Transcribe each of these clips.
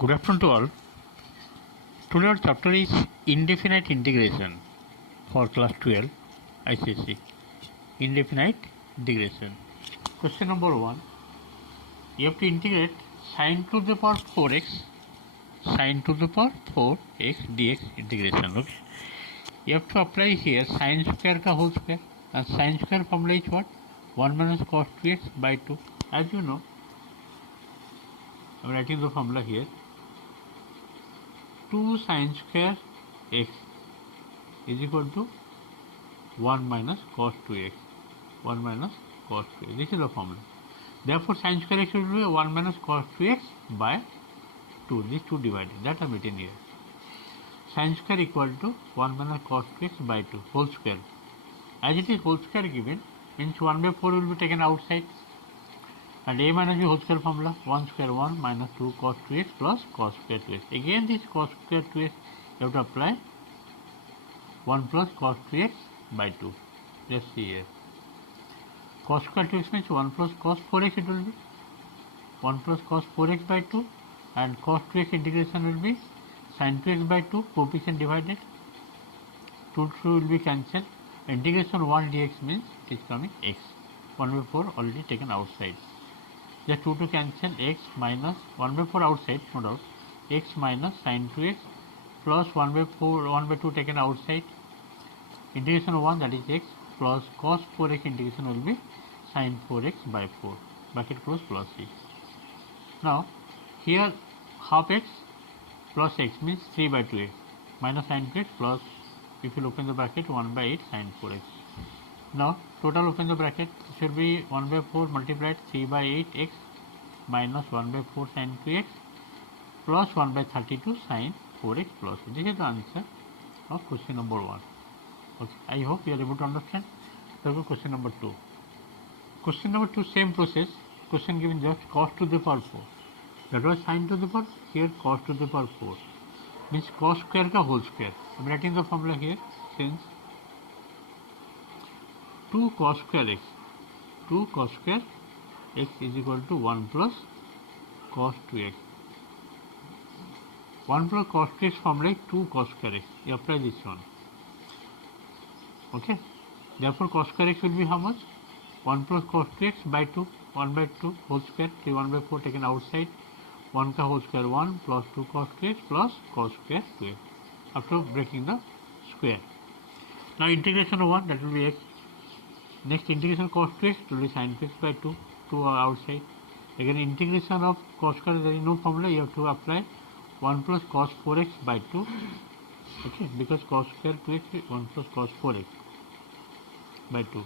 Good afternoon to all. Today our chapter is indefinite integration for class 12 ICSE. Indefinite integration. Question number 1. You have to integrate sine to the power 4x dx integration. Okay. You have to apply here sine square ka whole square, and sine square formula is what? 1 minus cos 2x by 2. As you know, I am writing the formula here. 2 sine square x is equal to 1 minus cos 2x. 1 minus cos 2x. This is the formula. Therefore, sine square x will be 1 minus cos 2x by 2. These 2 divided. That I have written here. Sine square equal to 1 minus cos 2x by 2 whole square. As it is whole square given, means 1 by 4 will be taken outside. And a minus b whole square formula 1 square 1 minus 2 cos 2x plus cos square 2x. Again this cos square 2x you have to apply 1 plus cos 2x by 2. Let's see here. Cos square 2x means 1 plus cos 4x it will be. 1 plus cos 4x by 2, and cos 2x integration will be sin 2x by 2 coefficient divided. 2 will be cancelled. Integration 1 dx means it is coming x. 1 by 4 already taken outside. Just 2 to cancel, x minus 1 by 4 outside, no doubt, x minus sin 2x plus 1 by 2 taken outside, integration 1 that is x plus cos 4x integration will be sin 4x by 4, bracket close plus c. Now here half x plus x means 3 by 2x minus sin 2x plus, if you open the bracket, 1 by 8 sin 4x. Now total open the bracket, it should be 1 by 4 multiplied 3 by 8 x minus 1 by 4 sin 2x plus 1 by 32 sin 4x plus. This is the answer of question number 1. Okay, I hope you are able to understand. So go question number 2. Question number 2, same process. Question given just cos to the power 4. That was sin to the power, here cos to the power 4. Means cos square ka whole square. I am writing the formula here, since 2 cos square x is equal to 1 plus cos 2x. 1 plus cos 2x formula is 2 cos square x. You apply this one. Okay. Therefore, cos square x will be how much? 1 plus cos 2x by 2. 1 by 2 whole square. 1 by 4 taken outside. 1 ka whole square 1 plus 2 cos 2x plus cos square 2x. After breaking the square. Now integration of 1, that will be x. Next integration cos 2x will be sin 2x by 2, 2 are outside. Again integration of cos square, there is no formula, you have to apply 1 plus cos 4x by 2. Okay, because cos square 2x is 1 plus cos 4x by 2.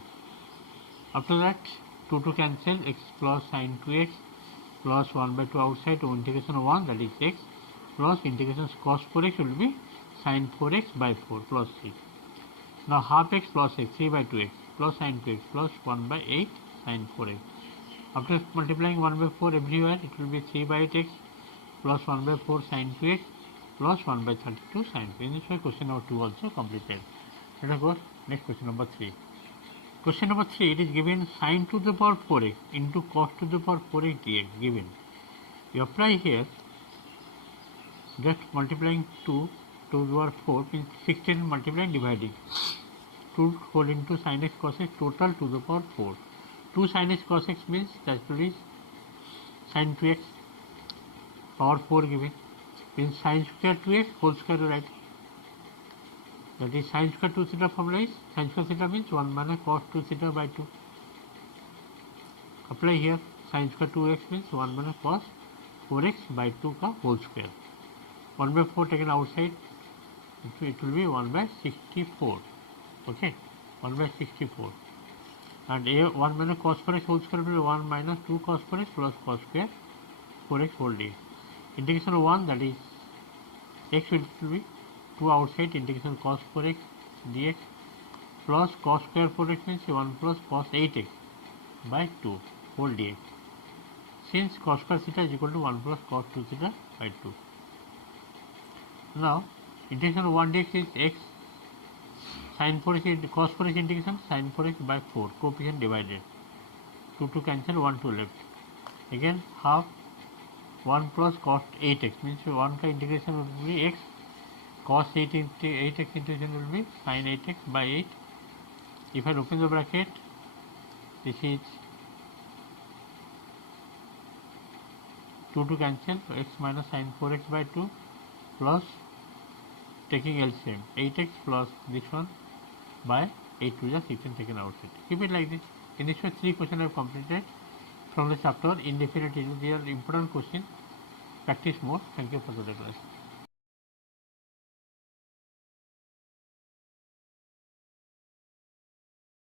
After that 2 to cancel, x plus sin 2x plus 1 by 2 outside to integration of 1, that is x, plus integration cos 4x will be sin 4x by 4 plus 6. Now half x plus x, 3 by 2x plus sin 2x plus 1 by 8 sin 4x. After multiplying 1 by 4 everywhere, it will be 3 by 8x plus 1 by 4 sin 2x plus 1 by 32 sin 2x. In this way, question number 2 also completed. Let us go next question number 3. Question number 3, it is given sin to the power 4x into cos to the power 4x dx given. You apply here, just multiplying 2 to the power 4 means 16 multiplying dividing. 2 whole into sin x cos x total to the power 4. 2 sin x cos x means that will be sin 2x power 4 given. Means sin square 2x whole square right. That is sin square 2 theta formula is sin square theta means 1 minus cos 2 theta by 2. Apply here sin square 2x means 1 minus cos 4x by 2 ka whole square. 1 by 4 taken outside, it will be 1 by 64. Okay, 1 by 64. And a 1 minus cos 4x whole square will be 1 minus 2 cos 4x plus cos square 4x whole dx. Integration of 1, that is x will be 2 outside, integration cos 4x dx plus cos square 4x means 1 plus cos 8x by 2 whole dx. Since cos square theta is equal to 1 plus cos 2 theta by 2. Now integration of 1 dx is x sin 4x cos 4x integration sin 4x by 4 coefficient divided. 2 to cancel, 1 to left. Again half 1 plus cos 8x means 1 का integration will be x, cos 8x integration will be sin 8x by 8. If I open the bracket, this is 2 to cancel, so x minus sin 4x by 2 plus taking LCM 8x plus this one by 8 to the 16 taken outside. Keep it like this. In this way 3 questions I have completed from the chapter indefinite. They are important questions. Practice more. Thank you for the class.